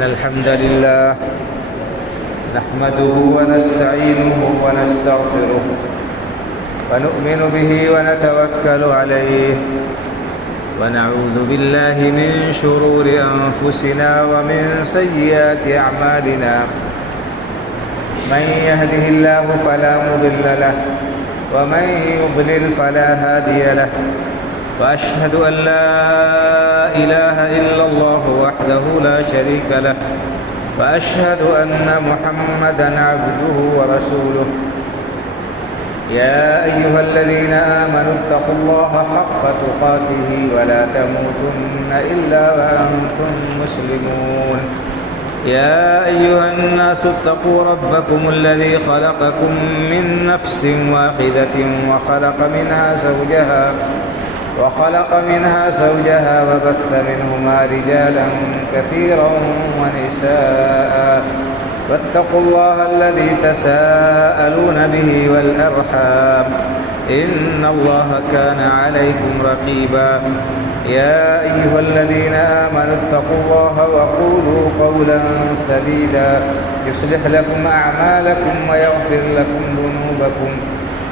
إن الحمد لله نحمده ونستعينه ونستغفره ونؤمن به ونتوكل عليه ونعوذ بالله من شرور أنفسنا ومن سيئات أعمالنا من يهده الله فلا مضل له ومن يضلل فلا هادي له وأشهد أن لا إله إلا الله وحده لا شريك له وأشهد أن محمدًا عبده ورسوله يا أيها الذين آمنوا اتقوا الله حق تقاته ولا تموتن إلا وأنتم مسلمون يا أيها الناس اتقوا ربكم الذي خلقكم من نفس واحدة وخلق منها زوجها وبث منهما رجالا كثيرا ونساء واتقوا الله الذي تساءلون به والأرحام إن الله كان عليكم رقيبا يا أيها الذين آمنوا اتقوا الله وقولوا قولا سديدا يصلح لكم أعمالكم ويغفر لكم ذنوبكم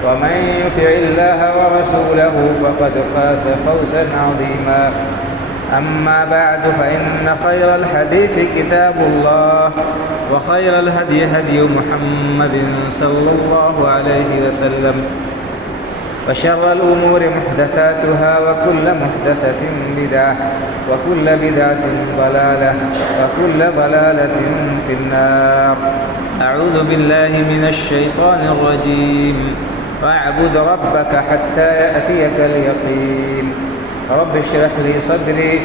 ومن يطع الله ورسوله فقد فاز فوزا عظيما أما بعد فإن خير الحديث كتاب الله وخير الهدي هدي محمد صلى الله عليه وسلم وشر الأمور محدثاتها وكل محدثة بدعة وكل بدعة ضلالة وكل ضلالة في النار أعوذ بالله من الشيطان الرجيم واعبد ربك حتى يأتيك اليقين رب اشرح لي صدري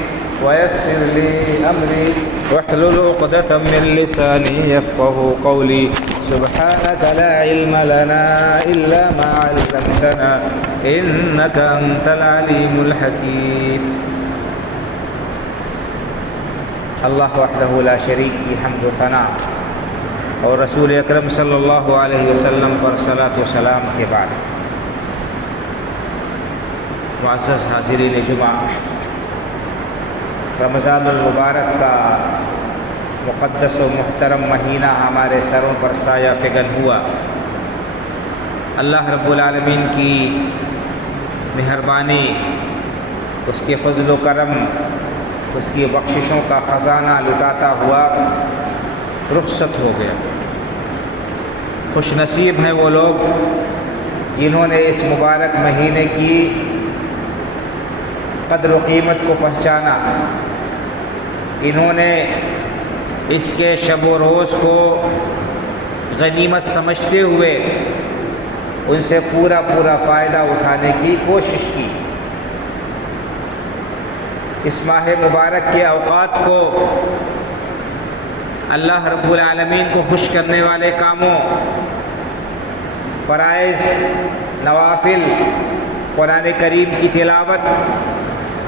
ويسر لي أمري واحلل عقدة من لساني يفقه قولي سبحانك لا علم لنا إلا ما علمتنا إنك أنت العليم الحكيم اللہ وحدہ لا شریک کی حمد و ثنا اور رسول اکرم صلی اللہ علیہ وسلم پر صلاۃ و سلام کے بعد معزز حاضرین جمعہ، رمضان المبارک کا مقدس و محترم مہینہ ہمارے سروں پر سایہ فگن ہوا۔ اللہ رب العالمین کی مہربانی، اس کے فضل و کرم، اس کی بخششوں کا خزانہ لٹاتا ہوا رخصت ہو گیا۔ خوش نصیب ہیں وہ لوگ جنہوں نے اس مبارک مہینے کی قدر و قیمت کو پہچانا، انہوں نے اس کے شب و روز کو غنیمت سمجھتے ہوئے ان سے پورا فائدہ اٹھانے کی کوشش کی۔ اس ماہ مبارک کے اوقات کو اللہ رب العالمین کو خوش کرنے والے کاموں، فرائض، نوافل، قرآن کریم کی تلاوت،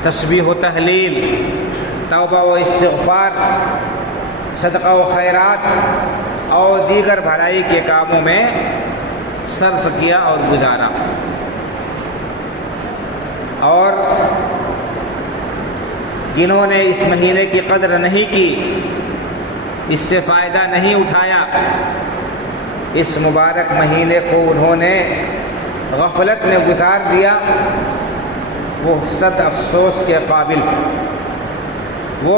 تسبیح و تہلیل، توبہ و استغفار، صدقہ و خیرات اور دیگر بھلائی کے کاموں میں صرف کیا اور گزارا، اور جنہوں نے اس مہینے کی قدر نہیں کی، اس سے فائدہ نہیں اٹھایا، اس مبارک مہینے کو انہوں نے غفلت میں گزار دیا، وہ صد افسوس کے قابل، وہ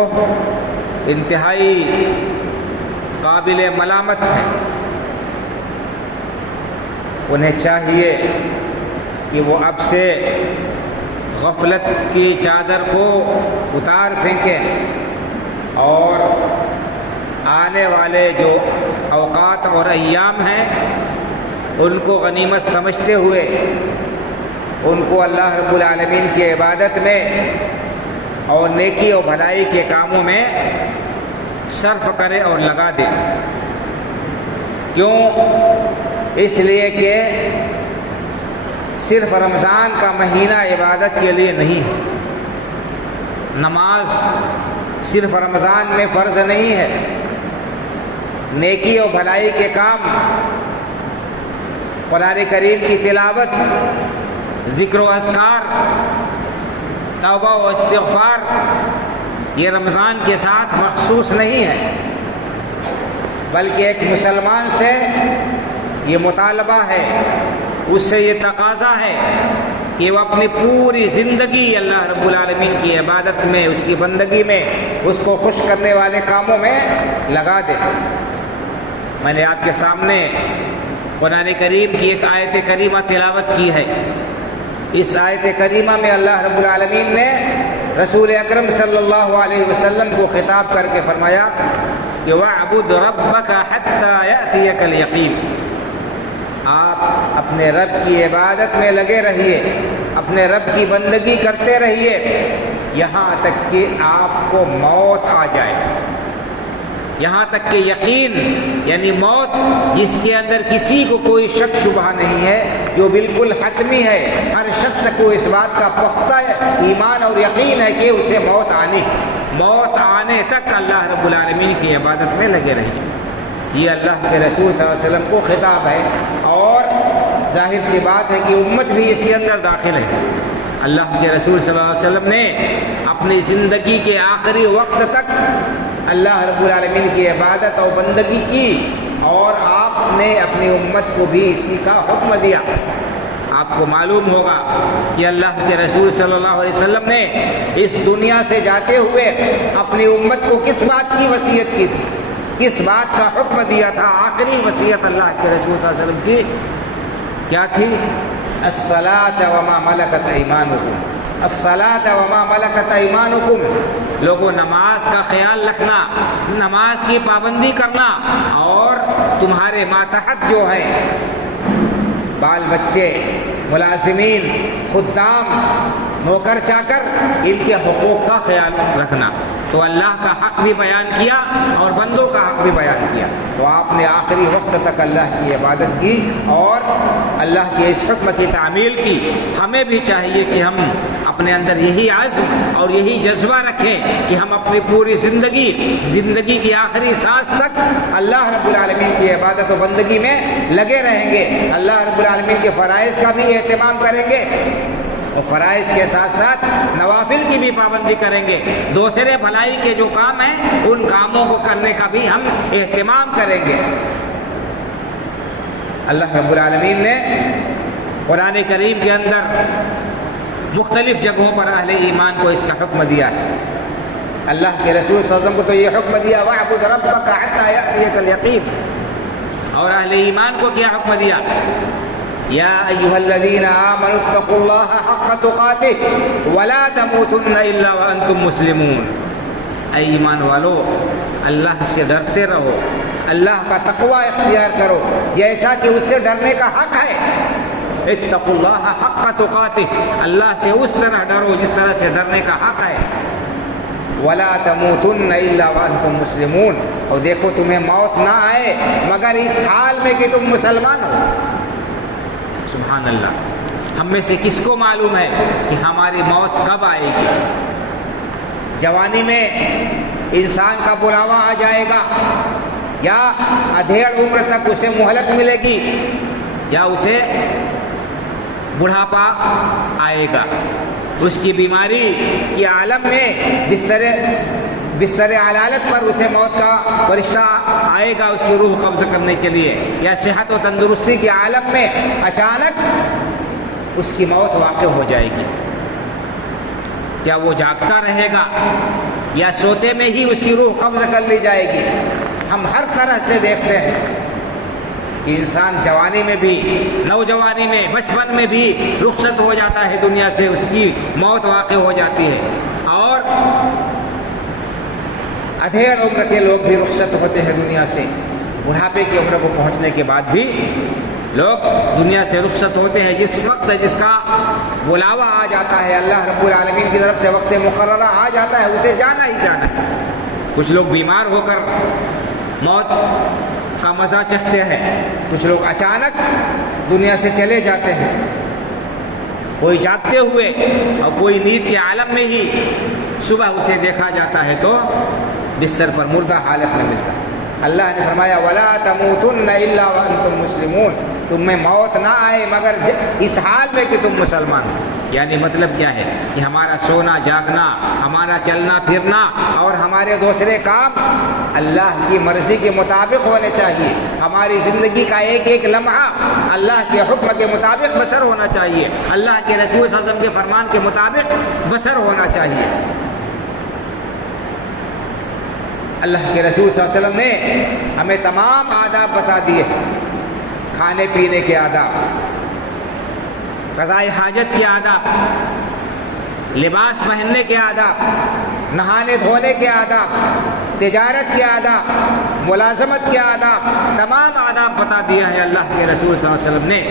انتہائی قابل ملامت ہیں۔ انہیں چاہیے کہ وہ اب سے غفلت کی چادر کو اتار پھینکیں اور آنے والے جو اوقات اور ایام ہیں ان کو غنیمت سمجھتے ہوئے ان کو اللہ رب العالمین کی عبادت میں اور نیکی اور بھلائی کے کاموں میں صرف کرے اور لگا دے۔ کیوں؟ اس لیے کہ صرف رمضان کا مہینہ عبادت کے لیے نہیں ہے، نماز صرف رمضان میں فرض نہیں ہے، نیکی اور بھلائی کے کام، قرآن کریم کی تلاوت، ذکر و اذکار، توبہ و استغفار یہ رمضان کے ساتھ مخصوص نہیں ہے، بلکہ ایک مسلمان سے یہ مطالبہ ہے، اس سے یہ تقاضا ہے کہ وہ اپنی پوری زندگی اللہ رب العالمین کی عبادت میں، اس کی بندگی میں، اس کو خوش کرنے والے کاموں میں لگا دے۔ میں نے آپ کے سامنے قرآن کریم کی ایک آیت کریمہ تلاوت کی ہے۔ اس آیت کریمہ میں اللہ رب العالمین نے رسول اکرم صلی اللہ علیہ وسلم کو خطاب کر کے فرمایا کہ وَاعْبُدْ رَبَّكَ حَتَّى يَأْتِيَكَ الْيَقِينُ، آپ اپنے رب کی عبادت میں لگے رہیے، اپنے رب کی بندگی کرتے رہیے یہاں تک کہ آپ کو موت آ جائے، یہاں تک کہ یقین یعنی موت جس کے اندر کسی کو کوئی شک شبہ نہیں ہے، جو بالکل حتمی ہے، ہر شخص کو اس بات کا پختہ ایمان اور یقین ہے کہ اسے موت آنے تک اللہ رب العالمین کی عبادت میں لگے رہیے۔ یہ اللہ کے رسول صلی اللہ علیہ وسلم کو خطاب ہے، اور ظاہر سی بات ہے کہ امت بھی اس کے اندر داخل ہے۔ اللہ کے رسول صلی اللہ علیہ وسلم نے اپنی زندگی کے آخری وقت تک اللہ رب العالمین کی عبادت اور بندگی کی، اور آپ نے اپنی امت کو بھی اسی کا حکم دیا۔ آپ کو معلوم ہوگا کہ اللہ کے رسول صلی اللہ علیہ وسلم نے اس دنیا سے جاتے ہوئے اپنی امت کو کس بات کی وصیت کی تھی، کس بات کا حکم دیا تھا؟ آخری وصیت اللہ کے رسول صلی اللہ علیہ وسلم کی کیا تھی؟ الصلاۃ وما ملکت ایمانکم، الصلاۃ وما ملکت ایمانکم، لوگوں نماز کا خیال رکھنا، نماز کی پابندی کرنا، اور تمہارے ماتحت جو ہیں بال بچے، ملازمین، خدام، نوکر چاکر، ان کے حقوق کا خیال رکھنا۔ تو اللہ کا حق بھی بیان کیا اور بندوں کا حق بھی بیان کیا۔ تو آپ نے آخری وقت تک اللہ کی عبادت کی اور اللہ کے اس حکم کی تعمیل کی۔ ہمیں بھی چاہیے کہ ہم اپنے اندر یہی عزم اور یہی جذبہ رکھیں کہ ہم اپنی پوری زندگی کی آخری سانس تک اللہ رب العالمین کی عبادت و بندگی میں لگے رہیں گے، اللہ رب العالمین کے فرائض کا بھی اہتمام کریں گے، اور فرائض کے ساتھ ساتھ نوافل کی بھی پابندی کریں گے، دوسرے بھلائی کے جو کام ہیں ان کاموں کو کرنے کا بھی ہم اہتمام کریں گے۔ اللہ رب العالمین نے قرآن کریم کے اندر مختلف جگہوں پر اہل ایمان کو اس کا حکم دیا ہے۔ اللہ کے رسول صلی اللہ علیہ وسلم کو تو یہ حکم دیا وَاعْبُدْ رَبَّكَ حَتَّى يَأْتِيَكَ الْيَقِينُ، اور اہل ایمان کو کیا حکم دیا؟ یا ایھا الذین آمنوا اتقوا اللہ حق تقاتہ ولا تموتن الا وانتم مسلمون، اے ایمان والو اللہ سے ڈرتے رہو، اللہ کا تقوی اختیار کرو جیسا کہ اس سے ڈرنے کا حق ہے۔ اتقوا اللہ حق تقاتہ، اللہ سے اس طرح ڈرو جس طرح سے ڈرنے کا حق ہے۔ ولا تموتن الا وانتم مسلمون، اور دیکھو تمہیں موت نہ آئے مگر اس حال میں کہ تم مسلمان ہو۔ سبحان اللہ، ہم میں سے کس کو معلوم ہے کہ ہماری موت کب آئے گی؟ جوانی میں انسان کا بلاوا آ جائے گا، یا ادھیڑ عمر تک اسے مہلت ملے گی، یا اسے بڑھاپا آئے گا، اس کی بیماری کے عالم میں بستر علالت پر اسے موت کا فرشتہ آئے گا اس کی روح قبض کرنے کے لیے، یا صحت و تندرستی کے عالم میں اچانک اس کی موت واقع ہو جائے گی۔ کیا وہ جاگتا رہے گا یا سوتے میں ہی اس کی روح قبض کر لی جائے گی؟ ہم ہر طرح سے دیکھتے ہیں کہ انسان جوانی میں بھی، نوجوانی میں، بچپن میں بھی رخصت ہو جاتا ہے دنیا سے، اس کی موت واقع ہو جاتی ہے، اور ادھیڑ عمر کے لوگ بھی رخصت ہوتے ہیں دنیا سے، بڑھاپے کی عمر کو پہنچنے کے بعد بھی لوگ دنیا سے رخصت ہوتے ہیں۔ جس وقت جس کا بلاوا آ جاتا ہے، اللہ رب العالمین کی طرف سے وقت مقررہ آ جاتا ہے، اسے جانا ہی جانا ہے۔ کچھ لوگ بیمار ہو کر موت کا مزہ چکھتے ہیں، کچھ لوگ اچانک دنیا سے چلے جاتے ہیں، کوئی جاگتے ہوئے اور کوئی نیند کے عالم میں ہی صبح اسے دیکھا جاتا ہے تو بستر پر مردہ حالت میں ملتا ہے۔ اللہ نے فرمایا ولا تموتن الا وانتم مسلمون، تمہیں موت نہ آئے مگر اس حال میں کہ تم مسلمان ہو۔ یعنی مطلب کیا ہے کہ ہمارا سونا جاگنا، ہمارا چلنا پھرنا اور ہمارے دوسرے کام اللہ کی مرضی کے مطابق ہونے چاہیے۔ ہماری زندگی کا ایک ایک لمحہ اللہ کے حکم کے مطابق بسر ہونا چاہیے، اللہ کے رسول صلی اللہ علیہ وسلم کے فرمان کے مطابق بسر ہونا چاہیے۔ اللہ کے رسول صلی اللہ علیہ وسلم نے ہمیں تمام آداب بتا دیے، کھانے پینے کے آداب، قضاء حاجت کے آداب، لباس پہننے کے آداب، نہانے دھونے کے آداب، تجارت کے آداب، ملازمت کے آداب، تمام آداب بتا دیا ہے اللہ کے رسول صلی اللہ علیہ وسلم نے۔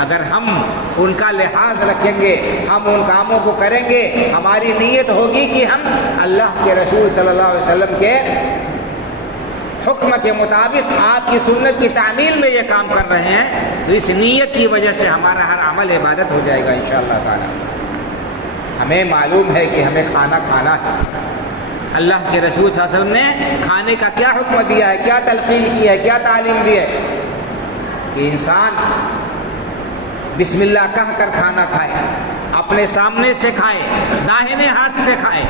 اگر ہم ان کا لحاظ رکھیں گے، ہم ان کاموں کو کریں گے، ہماری نیت ہوگی کہ ہم اللہ کے رسول صلی اللہ علیہ وسلم کے حکم کے مطابق آپ کی سنت کی تعمیل میں یہ کام کر رہے ہیں، تو اس نیت کی وجہ سے ہمارا ہر عمل عبادت ہو جائے گا انشاءاللہ تعالی۔ ہمیں معلوم ہے کہ ہمیں کھانا کھانا ہے، اللہ کے رسول صلی اللہ علیہ وسلم نے کھانے کا کیا حکم دیا ہے، کیا تلقین کی ہے، کیا تعلیم دی ہے کہ انسان بسم اللہ کہہ کر کھانا کھائے، اپنے سامنے سے کھائے، داہنے ہاتھ سے کھائے۔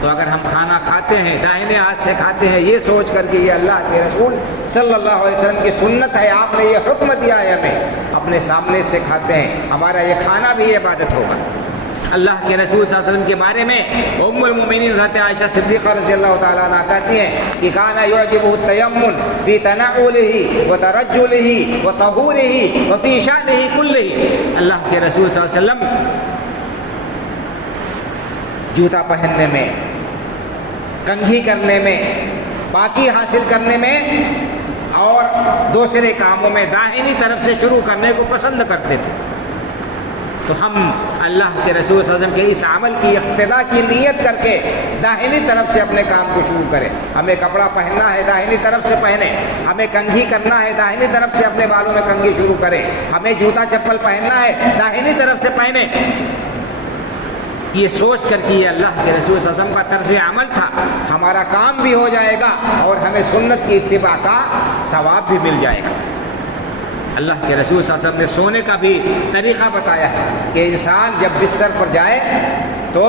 تو اگر ہم کھانا کھاتے ہیں داہنے ہاتھ سے کھاتے ہیں یہ سوچ کر کہ یہ اللہ کے رسول صلی اللہ علیہ وسلم کی سنت ہے، آپ نے یہ حکم دیا ہے ہمیں، اپنے سامنے سے کھاتے ہیں، ہمارا یہ کھانا بھی عبادت ہوگا۔ اللہ کے رسول صلی اللہ علیہ وسلم کے بارے میں ام المؤمنین حضرت عائشہ صدیقہ رضی اللہ تعالیٰ عنہا کہتی ہیں کہ کان یعجبہ التیمم فی تنعلہ وترجلہ وطہورہ وفی شأنہ کلہ۔ اللہ کے رسول صلی اللہ علیہ وسلم جوتا پہننے میں، کنگھی کرنے میں، پاکی حاصل کرنے میں اور دوسرے کاموں میں داہنی طرف سے شروع کرنے کو پسند کرتے تھے۔ تو ہم اللہ کے رسول صلی اللہ علیہ وسلم کے اس عمل کی اقتداء کی نیت کر کے داہنی طرف سے اپنے کام کو شروع کریں۔ ہمیں کپڑا پہننا ہے داہنی طرف سے پہنیں، ہمیں کنگھی کرنا ہے داہنی طرف سے اپنے بالوں میں کنگھی شروع کریں، ہمیں جوتا چپل پہننا ہے داہنی طرف سے پہنیں۔ یہ سوچ کر کہ یہ اللہ کے رسول صلی اللہ علیہ وسلم کا طرز عمل تھا، ہمارا کام بھی ہو جائے گا اور ہمیں سنت کی اتباع کا ثواب بھی مل جائے گا۔ اللہ کے رسول صلی اللہ علیہ وسلم نے سونے کا بھی طریقہ بتایا ہے کہ انسان جب بستر پر جائے تو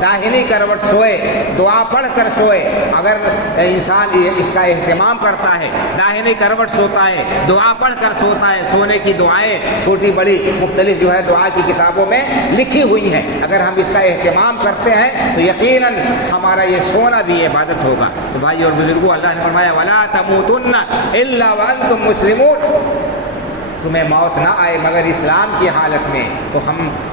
داہنی کروٹ سوئے، دعا پڑھ کر سوئے۔ اگر انسان اس کا اہتمام کرتا ہے، داہنی کروٹ سوتا ہے، دعا پڑھ کر سوتا ہے، سونے کی دعائیں چھوٹی بڑی مختلف جو ہے دعا کی کتابوں میں لکھی ہوئی ہیں، اگر ہم اس کا اہتمام کرتے ہیں تو یقیناً ہمارا یہ سونا بھی عبادت ہوگا۔ تو بھائی اور بزرگوں، اللہ نے فرمایا وَلَا تَمُوتُنَّ إِلَّا وَأَنْتُمْ مُسْلِمُونَ، تمہیں موت نہ آئے مگر اسلام کی حالت میں۔ تو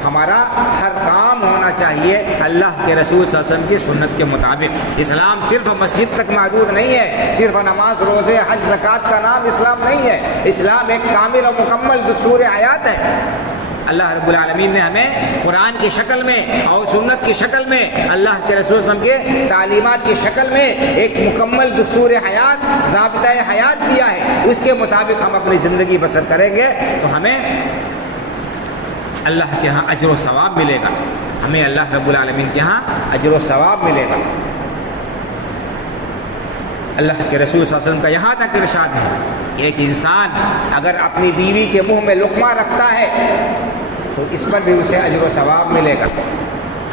ہمارا ہر کام ہونا چاہیے اللہ کے رسول صلی اللہ علیہ وسلم کی سنت کے مطابق۔ اسلام صرف مسجد تک محدود نہیں ہے، صرف نماز روزے حج زکوٰۃ کا نام اسلام نہیں ہے۔ اسلام ایک کامل و مکمل دستور حیات ہے۔ اللہ رب العالمین نے ہمیں قرآن کی شکل میں اور سنت کی شکل میں، اللہ کے رسول صلی اللہ علیہ وسلم کے تعلیمات کی شکل میں ایک مکمل دستور حیات، ضابطۂ حیات دیا ہے۔ اس کے مطابق ہم اپنی زندگی بسر کریں گے تو ہمیں اللہ کے ہاں اجر و ثواب ملے گا، ہمیں اللہ رب العالمین کے ہاں اجر و ثواب ملے گا۔ اللہ کے رسول صلی اللہ علیہ وسلم کا یہاں تک ارشاد ہے کہ ایک انسان اگر اپنی بیوی کے منہ میں لقمہ رکھتا ہے تو اس پر بھی اسے اجر و ثواب ملے گا،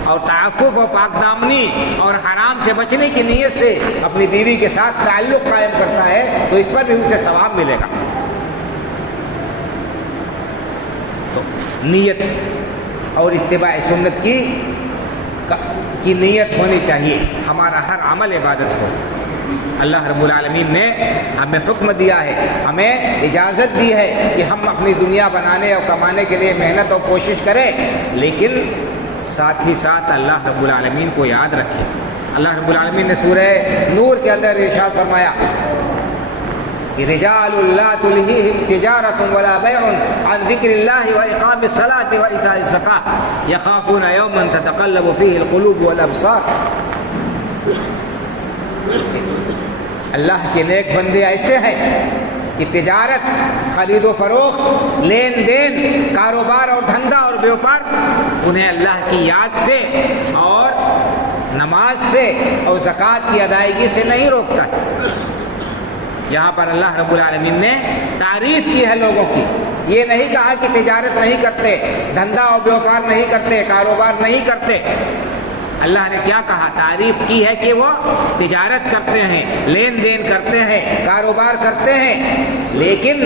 اور تعفف و پاک دامنی اور حرام سے بچنے کی نیت سے اپنی بیوی کے ساتھ تعلق قائم کرتا ہے تو اس پر بھی اسے ثواب ملے گا۔ تو نیت اور اتباع سنت کی نیت ہونی چاہیے، ہمارا ہر عمل عبادت ہو۔ اللہ رب العالمین نے ہمیں حکم دیا ہے، ہمیں اجازت دی ہے کہ ہم اپنی دنیا بنانے اور کمانے کے لیے محنت اور کوشش کریں، لیکن ساتھ ہی ساتھ اللہ رب العالمین کو یاد رکھیں۔ اللہ رب العالمین نے سورہ نور کے اندر ارشاد فرمایا رجال لا تلہیہم تجارۃ ولا بیع عن ذکر اللہ واقام الصلاۃ وایتاء الزکاۃ یخافون یوما تتقلب فیہ القلوب والابصار۔ اللہ کے نیک بندے ایسے ہیں کہ تجارت، خرید و فروخت، لین دین، کاروبار اور دھندا اور بیوپار انہیں اللہ کی یاد سے اور نماز سے اور زکوٰۃ کی ادائیگی سے نہیں روکتا ہے۔ جہاں پر اللہ رب العالمین نے تعریف کی ہے لوگوں کی. یہ نہیں کہا کہ تجارت نہیں کرتے, دھندا اور بیوپار نہیں کرتے, کاروبار نہیں کرتے. اللہ نے کیا کہا؟ تعریف کی ہے کہ وہ تجارت کرتے ہیں, لین دین کرتے ہیں, کاروبار کرتے ہیں, لیکن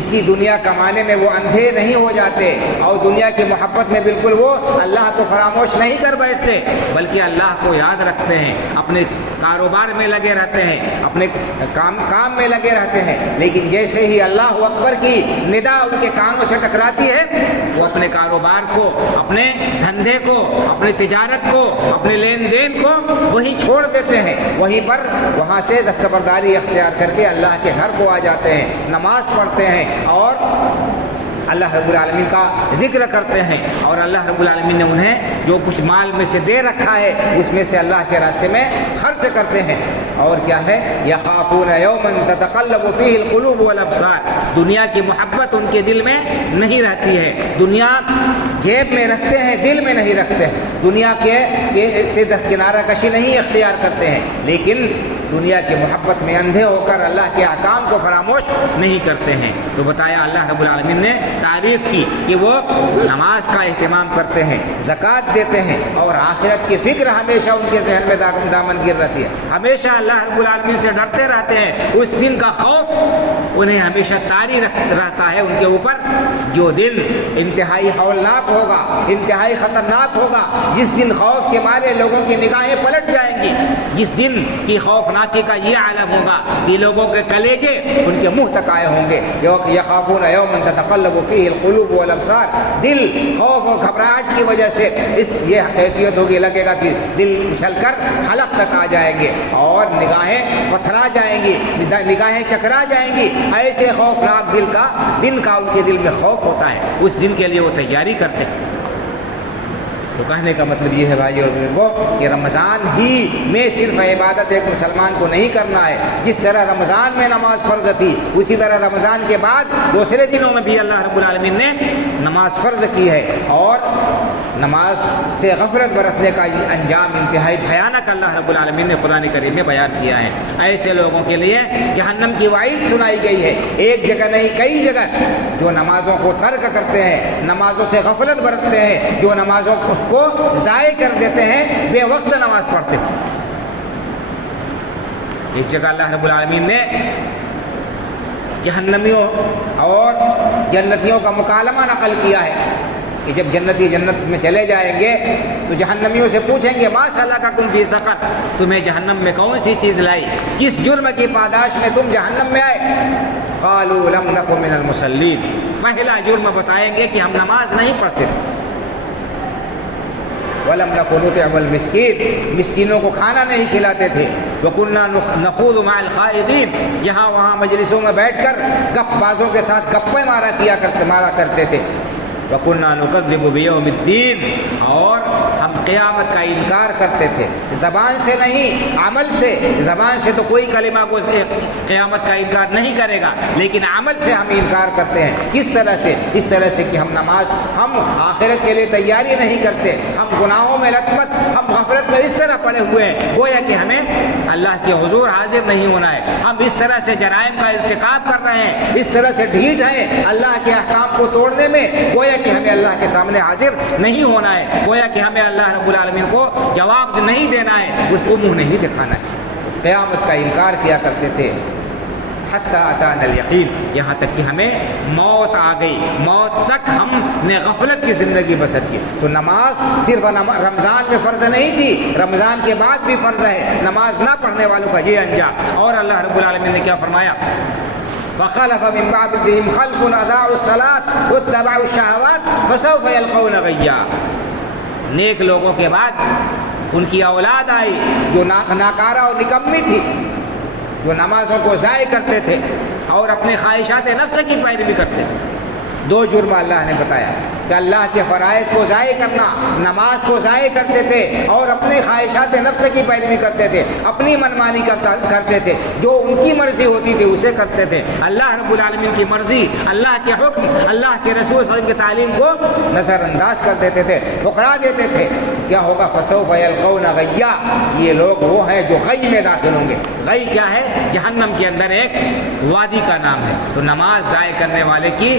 اسی دنیا کمانے میں وہ اندھے نہیں ہو جاتے اور دنیا کی محبت میں بالکل وہ اللہ کو فراموش نہیں کر بیٹھتے, بلکہ اللہ کو یاد رکھتے ہیں, اپنے کاروبار میں لگے رہتے ہیں, اپنے کام میں لگے رہتے ہیں. لیکن جیسے ہی اللہ اکبر کی ندا ان کے کانوں سے ٹکراتی ہے, وہ اپنے کاروبار کو, اپنے دھندے کو, اپنی تجارت کو, اپنے لین دین کو وہیں چھوڑ دیتے ہیں. وہیں پر وہاں سے دستبرداری اختیار کر کے اللہ کے گھر کو آ جاتے ہیں, نماز پڑھتے ہیں اور اللہ رب العالمین کا ذکر کرتے ہیں. اور اللہ رب العالمین نے انہیں جو کچھ مال میں سے دے رکھا ہے اس میں سے اللہ کے راستے میں خرچ کرتے ہیں. اور کیا ہے؟ یخافون یوما تتقلب فیہ القلوب والابصار. دنیا کی محبت ان کے دل میں نہیں رہتی ہے, دنیا جیب میں رکھتے ہیں, دل میں نہیں رکھتے ہیں, دنیا کے سے کنارہ کشی نہیں اختیار کرتے ہیں, لیکن دنیا کی محبت میں اندھے ہو کر اللہ کے احکام کو فراموش نہیں کرتے ہیں. تو بتایا اللہ رب العالمین نے تعریف کی کہ وہ نماز کا اہتمام کرتے ہیں, زکوٰۃ دیتے ہیں, اور آخرت کی فکر ہمیشہ ان کے ذہن میں دامنگیر رہتی ہے. ہمیشہ اللہ رب العالمین سے ڈرتے رہتے ہیں. اس دن کا خوف انہیں ہمیشہ طاری رہتا ہے ان کے اوپر, جو دن انتہائی ہولناک ہوگا, انتہائی خطرناک ہوگا, جس دن خوف کے مارے لوگوں کی نگاہیں پلٹ جائیں گی, جس دن کی خوفناکی کا یہ عالم ہوگا کہ لوگوں کے کلیجے ان کے منہ تک آئے ہوں گے. یخافون یوما تتقلب فیہ القلوب والابصار. دل خوف اور گھبراہٹ کی وجہ سے یہ کیفیت ہوگی, لگے گا کہ دل اچھل کر حلق تک آ جائیں گے اور نگاہیں پتھرا جائیں گی, نگاہیں چکرا جائیں گی. ایسے خوفناک دن کا ان کے دل میں خوف ہوتا ہے. اس دن کے لیے وہ تیاری کرتے ہیں. تو کہنے کا مطلب یہ ہے بھائی اور بزرگوں کہ رمضان ہی میں صرف عبادت ایک مسلمان کو نہیں کرنا ہے. جس طرح رمضان میں نماز فرض تھی, اسی طرح رمضان کے بعد دوسرے دنوں میں بھی اللہ رب العالمین نے نماز فرض کی ہے. اور نماز سے غفلت برتنے کا یہ انجام انتہائی بھیانک اللہ رب العالمین نے قرآن کریم میں بیان کیا ہے. ایسے لوگوں کے لیے جہنم کی وعید سنائی گئی ہے, ایک جگہ نہیں کئی جگہ, جو نمازوں کو ترک کرتے ہیں, نمازوں سے غفلت برتتے ہیں, جو نمازوں کو ضائع کر دیتے ہیں, بے وقت نماز پڑھتے ہیں. ایک جگہ اللہ رب العالمین نے جہنمیوں اور جنتیوں کا مکالمہ نقل کیا ہے کہ جب جنتی جنت میں چلے جائیں گے تو جہنمیوں سے پوچھیں گے ما سلککم فی سقر, تمہیں جہنم میں کون سی چیز لائی, کس جرم کی پاداش میں تم جہنم میں آئے؟ قالوا لم نک من المصلین. پہلا جرم بتائیں گے کہ ہم نماز نہیں پڑھتے تھے. وَلَمْ نَكُ نُطْعِمُ الْمِسْكِينَ, مسکینوں کو کھانا نہیں کھلاتے تھے. وَكُنَّا نَخُوضُ مَعَ الْخَائِضِينَ, جہاں وہاں مجلسوں میں بیٹھ کر گپ بازوں کے ساتھ گپیں مارا کرتے تھے. وَكُنَّا نُكَذِّبُ بِيَوْمِ الدِّينِ, اور ہم قیامت کا انکار کرتے تھے. زبان سے نہیں, عمل سے. زبان سے تو کوئی کلمہ کو قیامت کا انکار نہیں کرے گا, لیکن عمل سے ہم انکار کرتے ہیں. کس طرح سے؟ اس طرح سے کہ ہم آخرت کے لیے تیاری نہیں کرتے, ہم گناہوں میں لطمت, ہم غفلت میں اس طرح پڑے ہوئے ہیں گویا کہ ہمیں اللہ کے حضور حاضر نہیں ہونا ہے. ہم اس طرح سے جرائم کا ارتکاب کر رہے ہیں, اس طرح سے ڈھیٹ ہیں اللہ کے احکام کو توڑنے میں, گویا کہ ہمیں اللہ کے سامنے حاضر نہیں ہونا ہے, گویا کہ ہمیں اللہ رب العالمین کو جواب نہیں دینا ہے, اس کو منہ نہیں دکھانا ہے. قیامت کا انکار کیا کرتے تھے. حتی اتانا الیقین, یہاں تک کہ ہمیں موت آ گئی, موت تک ہم نے غفلت کی زندگی بسر کی. تو نماز صرف رمضان میں فرض نہیں تھی, رمضان کے بعد بھی فرض ہے. نماز نہ پڑھنے والوں کا یہ انجام. اور اللہ رب العالمین نے کیا فرمایا؟ فخلف من بعدهم خلف اضاعوا الصلاة واتبعوا الشهوات فسوف يلقون غيا. نیک لوگوں کے بعد ان کی اولاد آئی جو ناکارہ اور نکمی تھی, جو نمازوں کو ضائع کرتے تھے اور اپنے خواہشات نفس کی پیروی کرتے تھے. دو جرم اللہ نے بتایا کہ اللہ کے فرائض کو ضائع کرنا, نماز کو ضائع کرتے تھے اور اپنے خواہشات نفس کی پیروی کرتے تھے, اپنی منمانی کرتے تھے, جو ان کی مرضی ہوتی تھی اسے کرتے تھے. اللہ رب العالمین کی مرضی, اللہ کے حکم, اللہ کے رسول صلی اللہ علیہ وسلم کی تعلیم کو نظر انداز کر دیتے تھے, ٹھکرا دیتے تھے. کیا ہوگا؟ فسوف یلقون غیا، یہ لوگ وہ ہیں جو غی میں داخل ہوں گے۔ غی کیا ہے؟ جہنم کے اندر ایک وادی کا نام ہے۔ تو نماز ضائع کرنے والے کی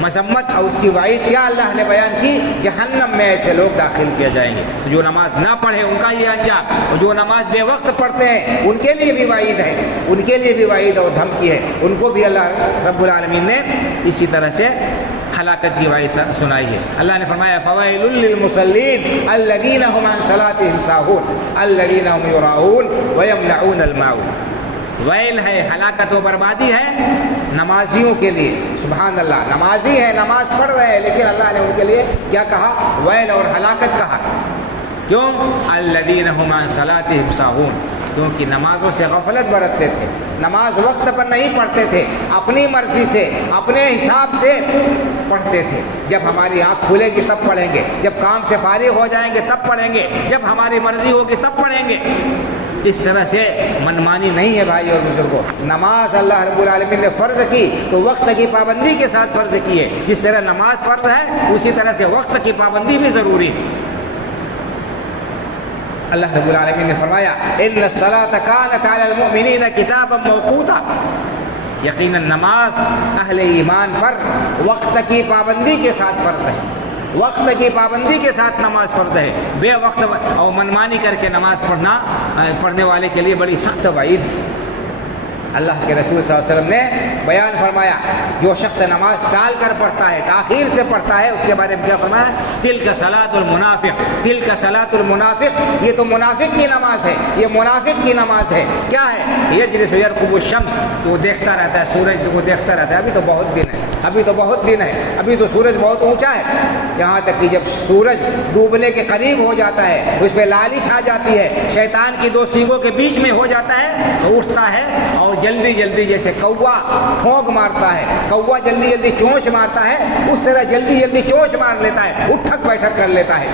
مذمت اور اس کی وعید کیا اللہ نے بیان کی؟ جہنم میں ایسے لوگ داخل کیے جائیں گے۔ تو جو نماز نہ پڑھے ان کا یہ انجام، اور جو نماز بے وقت پڑھتے ہیں ان کے لیے بھی وعید ہے، ان کے لیے بھی وعید اور دھمکی ہے، ان کو بھی اللہ رب العالمین نے اسی طرح سے ہلاکت کی وعید سنائی ہے۔ اللہ نے فرمایا فویل للمصلین الذین هم عن صلاتهم ساہون الذین هم یراؤون ویمنعون الماعون۔ ویل ہے، ہلاکت و بربادی ہے نمازیوں کے لیے۔ سبحان اللہ، نمازی ہے، نماز پڑھ رہے ہیں، لیکن اللہ نے ان کے لیے کیا کہا؟ ویل اور ہلاکت کہا۔ کیوں؟ الذین هم عن صلاتهم ساہون، کیونکہ نمازوں سے غفلت برتتے تھے، نماز وقت پر نہیں پڑھتے تھے، اپنی مرضی سے اپنے حساب سے پڑھتے تھے۔ جب ہماری آنکھ کھلے گی تب پڑھیں گے، جب کام سے فارغ ہو جائیں گے تب پڑھیں گے، جب ہماری مرضی ہوگی تب پڑھیں گے۔ اس طرح سے منمانی نہیں ہے بھائی اور بزرگوں۔ نماز اللہ رب العالمین نے فرض کی تو وقت کی پابندی کے ساتھ فرض کی ہے۔ جس طرح نماز فرض ہے اسی طرح سے وقت کی پابندی بھی ضروری ہے۔ اللہ رب العالمین نے فرمایا ان الصلاۃ کانت علی المؤمنین کتابا موقوتا، یقیناً نماز اہل ایمان پر وقت کی پابندی کے ساتھ فرض ہے۔ وقت کی پابندی کے ساتھ نماز فرض ہے۔ بے وقت اور منمانی کر کے نماز پڑھنے والے کے لیے بڑی سخت وعید ہے۔ اللہ کے رسول صلی اللہ علیہ وسلم نے بیان فرمایا جو شخص نماز ٹال کر پڑھتا ہے، تاخیر سے پڑھتا ہے، اس کے بارے میں کیا فرمایا؟ تلک صلاۃ المنافق، تلک صلاۃ المنافق، یہ تو منافق کی نماز ہے، یہ منافق کی نماز ہے۔ کیا ہے؟ یجلس یرقب الشمس، وہ دیکھتا رہتا ہے سورج کو، دیکھتا رہتا ہے۔ ابھی تو بہت دن ہے، ابھی تو بہت دن ہے، ابھی تو سورج بہت اونچا ہے، یہاں تک کہ جب سورج ڈوبنے کے قریب ہو جاتا ہے اس پہ لالی چھا جاتی ہے، شیطان کی دو سینگوں کے بیچ میں ہو جاتا ہے تو اٹھتا ہے اور جلدی جلدی جیسے کوا پھونک مارتا ہے، کوا جلدی جلدی چونچ مارتا ہے، اس طرح جلدی جلدی چونچ مار لیتا ہے، اٹھک بیٹھک کر لیتا ہے۔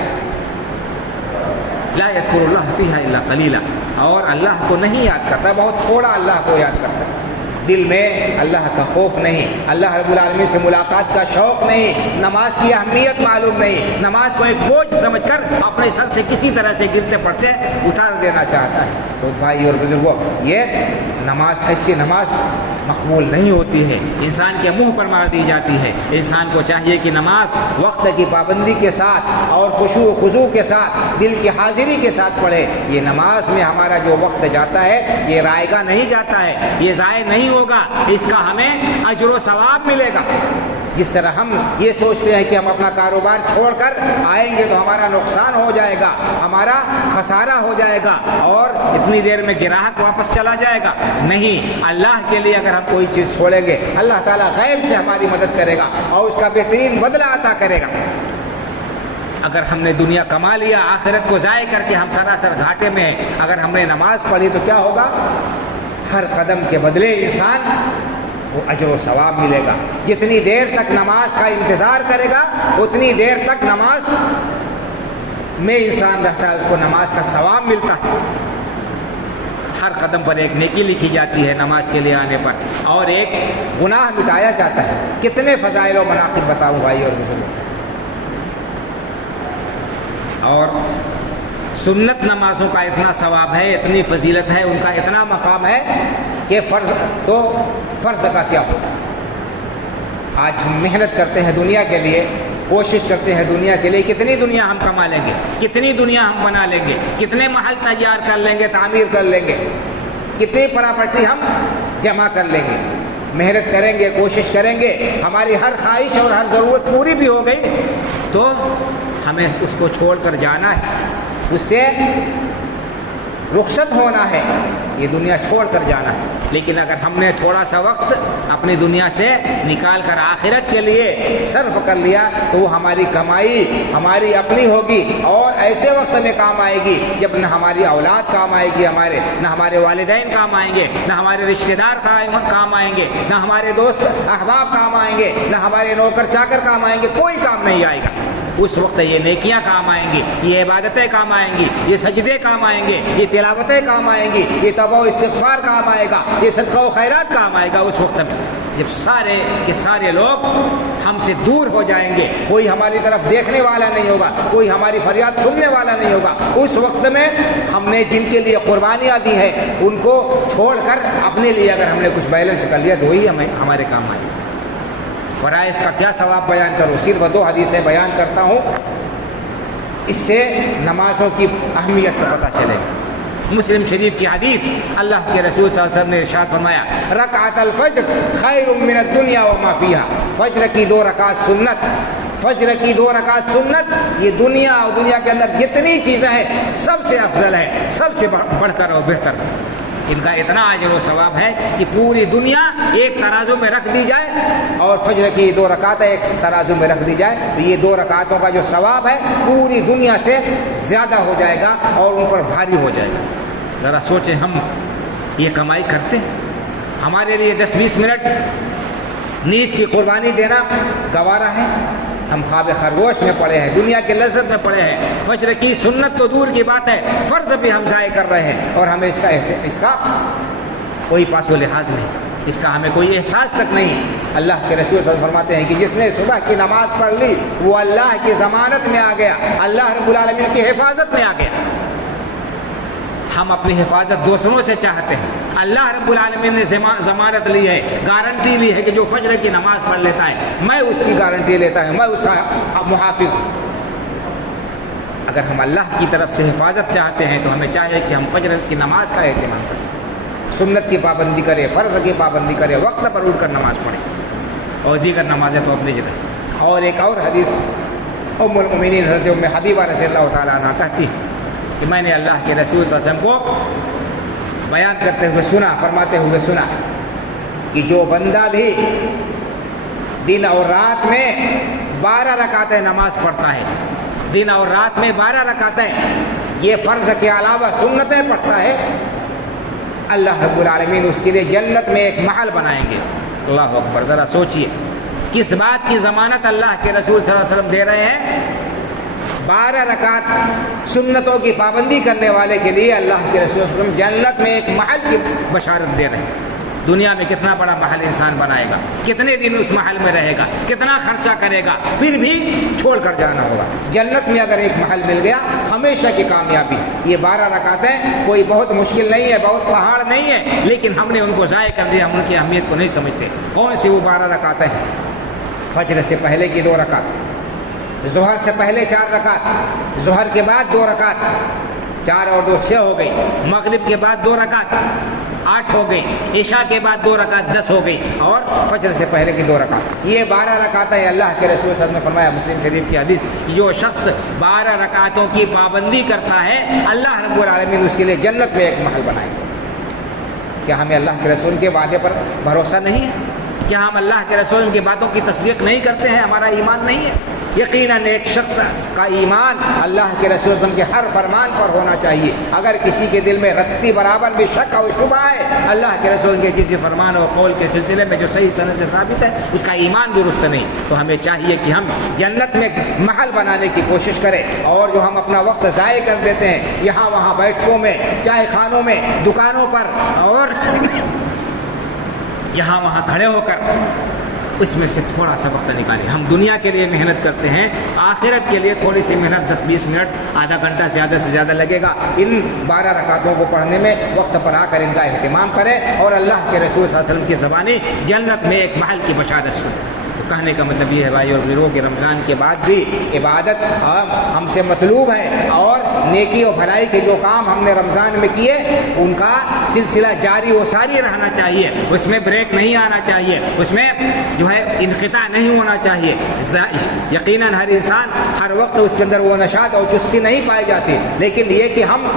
لا یذکر اللہ فیہا الا قلیلا، اور اللہ کو نہیں یاد کرتا، بہت تھوڑا اللہ کو یاد کرتا ہے۔ دل میں اللہ کا خوف نہیں، اللہ رب العالمین سے ملاقات کا شوق نہیں، نماز کی اہمیت معلوم نہیں، نماز کو ایک بوجھ سمجھ کر اپنے سر سے کسی طرح سے گرتے پڑتے اتار دینا چاہتا ہے۔ تو بھائی اور بزرگوں، یہ نماز ایسی نماز مقبول نہیں ہوتی ہے، انسان کے منہ پر مار دی جاتی ہے۔ انسان کو چاہیے کہ نماز وقت کی پابندی کے ساتھ اور خشوع و خضوع کے ساتھ، دل کی حاضری کے ساتھ پڑھے۔ یہ نماز میں ہمارا جو وقت جاتا ہے یہ رائے گا نہیں جاتا ہے، یہ ضائع نہیں ہوگا، اس کا ہمیں اجر و ثواب ملے گا۔ جس طرح ہم یہ سوچتے ہیں کہ ہم اپنا کاروبار چھوڑ کر آئیں گے تو ہمارا نقصان ہو جائے گا، ہمارا خسارہ ہو جائے گا اور اتنی دیر میں گراہک واپس چلا جائے گا، نہیں، اللہ کے لیے اگر ہم کوئی چیز چھوڑیں گے اللہ تعالیٰ غیب سے ہماری مدد کرے گا اور اس کا بہترین بدلہ عطا کرے گا۔ اگر ہم نے دنیا کما لیا، آخرت کو ضائع کر کے ہم سراسر گھاٹے میں ہیں۔ اگر ہم نے نماز پڑھی تو کیا ہوگا؟ ہر قدم کے بدلے انسان وہ اجر و ثواب ملے گا۔ جتنی دیر تک نماز کا انتظار کرے گا اتنی دیر تک نماز میں انسان رہتا ہے، اس کو نماز کا ثواب ملتا ہے۔ ہر قدم پر ایک نیکی لکھی جاتی ہے نماز کے لیے آنے پر، اور ایک گناہ مٹایا جاتا ہے۔ کتنے فضائل و مناقب بتاؤں بھائی اور بزرگوں۔ اور سنت نمازوں کا اتنا ثواب ہے، اتنی فضیلت ہے، ان کا اتنا مقام ہے کہ فرض کا کیا ہو۔ آج ہم محنت کرتے ہیں دنیا کے لیے، کوشش کرتے ہیں دنیا کے لیے، کتنی دنیا ہم کما لیں گے، کتنی دنیا ہم بنا لیں گے، کتنے محل تیار کر لیں گے، تعمیر کر لیں گے، کتنی پراپرٹی ہم جمع کر لیں گے۔ محنت کریں گے، کوشش کریں گے، ہماری ہر خواہش اور ہر ضرورت پوری بھی ہو گئی تو ہمیں اس کو چھوڑ کر جانا ہے، اس سے رخصت ہونا ہے، یہ دنیا چھوڑ کر جانا ہے۔ لیکن اگر ہم نے تھوڑا سا وقت اپنی دنیا سے نکال کر آخرت کے لیے صرف کر لیا تو وہ ہماری کمائی ہماری اپنی ہوگی اور ایسے وقت میں کام آئے گی جب نہ ہماری اولاد کام آئے گی، نہ ہمارے والدین کام آئیں گے، نہ ہمارے رشتہ دار کام آئیں گے، نہ ہمارے دوست احباب کام آئیں گے، نہ ہمارے نوکر چاکر کام آئیں گے، کوئی کام نہیں آئے گا۔ اس وقت یہ نیکیاں کام آئیں گی، یہ عبادتیں کام آئیں گی، یہ سجدے کام آئیں گے، یہ تلاوتیں کام آئیں گی، یہ توبہ و استغفار کام آئے گا، یہ صدقہ و خیرات کام آئے گا اس وقت میں جب سارے کے سارے لوگ ہم سے دور ہو جائیں گے، کوئی ہماری طرف دیکھنے والا نہیں ہوگا، کوئی ہماری فریاد سننے والا نہیں ہوگا۔ اس وقت میں ہم نے جن کے لیے قربانیاں دی ہیں ان کو چھوڑ کر اپنے لیے اگر ہم نے کچھ بیلنس کر لیا تو وہی ہمارے کام آئے۔ فرائض کا کیا ثواب بیان کروں، صرف 2 حدیثیں بیان کرتا ہوں، اس سے نمازوں کی اہمیت کا پتہ چلے گا۔ مسلم شریف کی حدیث، اللہ کے رسول صلی اللہ علیہ وسلم نے ارشاد فرمایا رکعت الفجر خیر من الدنیا وما فیہا، فجر کی 2 رکعت سنت، فجر کی 2 رکعت سنت یہ دنیا اور دنیا کے اندر جتنی چیزیں ہیں سب سے افضل ہے، سب سے بڑھ کر اور بہتر ہے۔ ان کا اتنا اجر و ثواب ہے کہ پوری دنیا ایک ترازو میں رکھ دی جائے اور فجر کی 2 رکعتیں ایک ترازو میں رکھ دی جائے تو یہ 2 رکعتوں کا جو ثواب ہے پوری دنیا سے زیادہ ہو جائے گا اور ان پر بھاری ہو جائے گا۔ ذرا سوچیں، ہم یہ کمائی کرتے ہیں، ہمارے لیے 10-20 منٹ نیند کی قربانی دینا گوارا ہے؟ ہم خواب خرگوش میں پڑے ہیں، دنیا کی لذت میں پڑے ہیں، فجر کی سنت تو دور کی بات ہے، فرض بھی ہم ضائع کر رہے ہیں اور ہمیں اس کا کوئی پاس و لحاظ نہیں، اس کا ہمیں کوئی احساس تک نہیں۔ اللہ کے رسول صلی اللہ علیہ وسلم فرماتے ہیں کہ جس نے صبح کی نماز پڑھ لی وہ اللہ کی ضمانت میں آ گیا، اللہ رب العالمین کی حفاظت میں آ گیا۔ ہم اپنی حفاظت دوسروں سے چاہتے ہیں، اللہ رب العالمین نے ضمانت لی ہے، گارنٹی لی ہے کہ جو فجر کی نماز پڑھ لیتا ہے میں اس کی گارنٹی لیتا ہوں، میں اس کا محافظ ہوں۔ اگر ہم اللہ کی طرف سے حفاظت چاہتے ہیں تو ہمیں چاہیے کہ ہم فجر کی نماز کا اہتمام کریں، سنت کی پابندی کریں، فرض کی پابندی کریں، وقت پر اٹھ کر نماز پڑھیں اور دیگر نمازیں تو اپنی جگہ۔ اور ایک اور حدیث ام المؤمنین حضرت ام حبیبہ رضی اللہ تعالیٰ عنہ کہتی ہے کہ میں نے اللہ کے رسول صلی اللہ علیہ وسلم کو بیان کرتے ہوئے سنا، فرماتے ہوئے سنا کہ جو بندہ بھی دن اور رات میں 12 رکعتیں نماز پڑھتا ہے، دن اور رات میں 12 رکعتیں یہ فرض کے علاوہ سنتیں پڑھتا ہے، اللہ رب العالمین اس کے لیے جنت میں ایک محل بنائیں گے۔ اللہ اکبر، ذرا سوچئے کس بات کی ضمانت اللہ کے رسول صلی اللہ علیہ وسلم دے رہے ہیں؟ 12 رکعت سنتوں کی پابندی کرنے والے کے لیے اللہ کے رسول صلی اللہ علیہ وسلم جنت میں ایک محل کی بشارت دے رہے ہیں۔ دنیا میں کتنا بڑا محل انسان بنائے گا، کتنے دن اس محل میں رہے گا، کتنا خرچہ کرے گا، پھر بھی چھوڑ کر جانا ہوگا۔ جنت میں اگر ایک محل مل گیا ہمیشہ کی کامیابی۔ یہ 12 رکعتیں کوئی بہت مشکل نہیں ہے، بہت پہاڑ نہیں ہے، لیکن ہم نے ان کو ضائع کر دیا، ہم ان کی اہمیت کو نہیں سمجھتے۔ کون سی وہ 12 رکعتیں ہیں؟ فجر سے پہلے کی 2 رکعت، ظہر سے پہلے 4 رکعت، ظہر کے بعد 2 رکعت، 4 اور 2 6 ہو گئی، مغرب کے بعد 2 رکعت 8 ہو گئی، عشاء کے بعد 2 رکعت 10 ہو گئی، اور فجر سے پہلے کی 2 رکعت۔ یہ 12 رکعتیں اللہ کے رسول صلی اللہ علیہ وسلم نے فرمایا، مسلم شریف کی حدیث، جو شخص 12 رکعتوں کی پابندی کرتا ہے اللہ رب العالمین اس کے لیے جنت میں ایک محل بنائے گا۔ کیا ہمیں اللہ کے رسول کے وعدے پر بھروسہ نہیں ہے؟ کیا ہم اللہ کے رسول کی باتوں کی تصدیق نہیں کرتے ہیں؟ ہمارا ایمان نہیں ہے؟ یقیناً ایک شخص کا ایمان اللہ کے رسول صلی اللہ علیہ وسلم کے ہر فرمان پر ہونا چاہیے۔ اگر کسی کے دل میں رتی برابر بھی شک اور شبہ ہے اللہ کے رسول کے کسی فرمان اور قول کے سلسلے میں جو صحیح سند سے ثابت ہے اس کا ایمان درست نہیں، تو ہمیں چاہیے کہ ہم جنت میں محل بنانے کی کوشش کریں، اور جو ہم اپنا وقت ضائع کر دیتے ہیں یہاں وہاں بیٹھکوں میں، چائے خانوں میں، دکانوں پر اور یہاں وہاں کھڑے ہو کر اس میں سے تھوڑا سا وقت نکالیں۔ ہم دنیا کے لیے محنت کرتے ہیں، آخرت کے لیے تھوڑی سی محنت 10-20 منٹ، آدھا گھنٹہ زیادہ سے زیادہ لگے گا، ان 12 رکعتوں کو پڑھنے میں وقت پر آ کر ان کا اہتمام کریں اور اللہ کے رسول صلی اللہ علیہ وسلم کی زبانی جنت میں ایک محل کی بشارت سنیں۔ تو کہنے کا مطلب یہ ہے بھائی اور بزرگوں کہ رمضان کے بعد بھی عبادت ہم سے مطلوب ہے، اور نیکی و بھلائی کے جو کام ہم نے رمضان میں کیے ان کا سلسلہ جاری و ساری رہنا چاہیے، اس میں بریک نہیں آنا چاہیے، اس میں جو ہے انقطاع نہیں ہونا چاہیے۔ یقیناً ہر انسان ہر وقت اس کے اندر وہ نشاط اور چستی نہیں پائی جاتی، لیکن یہ کہ ہم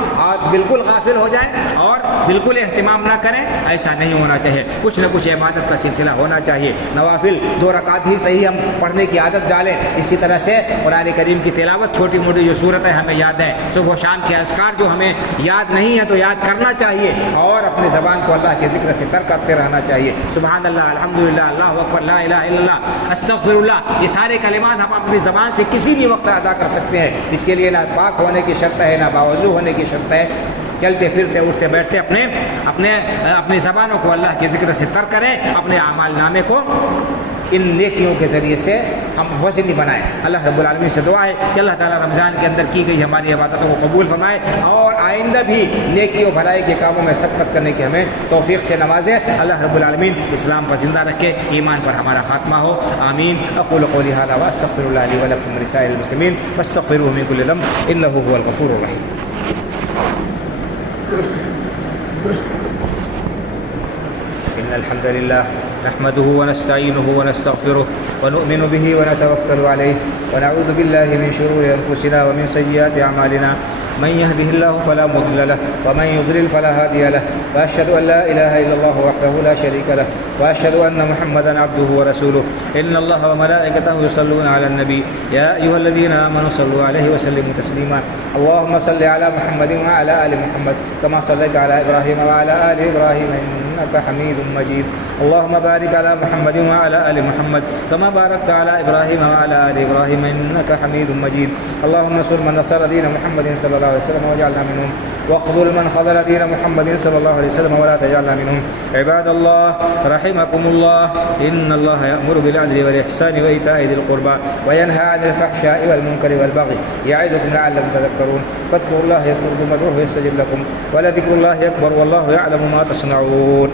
بالکل غافل ہو جائیں اور بالکل اہتمام نہ کریں، ایسا نہیں ہونا چاہیے۔ کچھ نہ کچھ عبادت کا سلسلہ ہونا چاہیے۔ نوافل 2 رکعت ساتھ ہی صحیح ہم پڑھنے کی عادت ڈالیں. اسی طرح سے قرآن کریم کی تلاوت، چھوٹی موٹی جو صورتیں ہمیں یاد ہیں، صبح و شام کے اذکار جو ہمیں یاد نہیں ہیں تو یاد کرنا چاہیے، اور اپنی زبان کو اللہ کے ذکر سے تر کرتے رہنا چاہیے. سبحان اللہ، الحمدللہ، اللہ اکبر، لا الہ الا اللہ، استغفر اللہ، یہ سارے کلمات ہم اپنی زبان سے کسی بھی وقت ادا کر سکتے ہیں. اس کے لیے نہ پاک ہونے کی شرط ہے، نہ باوضو ہونے کی شرط ہے. چلتے پھرتے اٹھتے بیٹھتے اپنی زبانوں کو اللہ کے ذکر سے تر کریں، اپنے اعمال نامے کو ان نیکیوں کے ذریعے سے ہم وزنی بنائیں. اللہ رب العالمین سے دعا ہے کہ اللہ تعالیٰ رمضان کے اندر کی گئی ہماری عبادتوں کو قبول فرمائے، اور آئندہ بھی نیکی و بھلائی کے کاموں میں سبقت کرنے کی ہمیں توفیق سے نوازے. اللہ رب العالمین اسلام پر زندہ رکھے، ایمان پر ہمارا خاتمہ ہو. آمین. اقول قولی ھذا واستغفر اللہ لی ولکم ولسائر المسلمین فاستغفروہ من کل ذنب انہ ھو الغفور الرحیم. إن الحمد لله نحمده ونستعينه ونستغفره ونؤمن به ونتوكل عليه ونعوذ بالله من شرور أنفسنا ومن سيئات أعمالنا. من يهده الله فلا مضل له ومن يضلل فلا هادي له، وأشهد أن لا إله إلا الله وحده لا شريك له، وأشهد أن محمدا عبده ورسوله. إن الله وملائكته يصلون على النبي يا أيها الذين آمنوا صلوا عليه وسلموا تسليما. اللهم صل على محمد وعلى آل محمد كما صليت على إبراهيم وعلى آل إبراهيم إنك حميد مجيد. اللهم بارك على محمد وعلى آل محمد كما باركت على إبراهيم وعلى آل إبراهيم إنك حميد مجيد. اللهم انصر من نصر دين محمد صلى الله عليه وسلم واجعلنا منهم، واخذل من خذل دين محمد صلى الله عليه وسلم ولا تجعلنا منهم. عباد الله رحمكم الله، إن الله يأمر بالعدل والإحسان وإيتاء ذي القربى وينهى عن الفحشاء والمنكر والبغي يعظكم لعلكم تذكرون. فاذكروا الله يذكركم وادعوه يستجب لكم ولذكر الله أكبر والله يعلم ما تصنعون.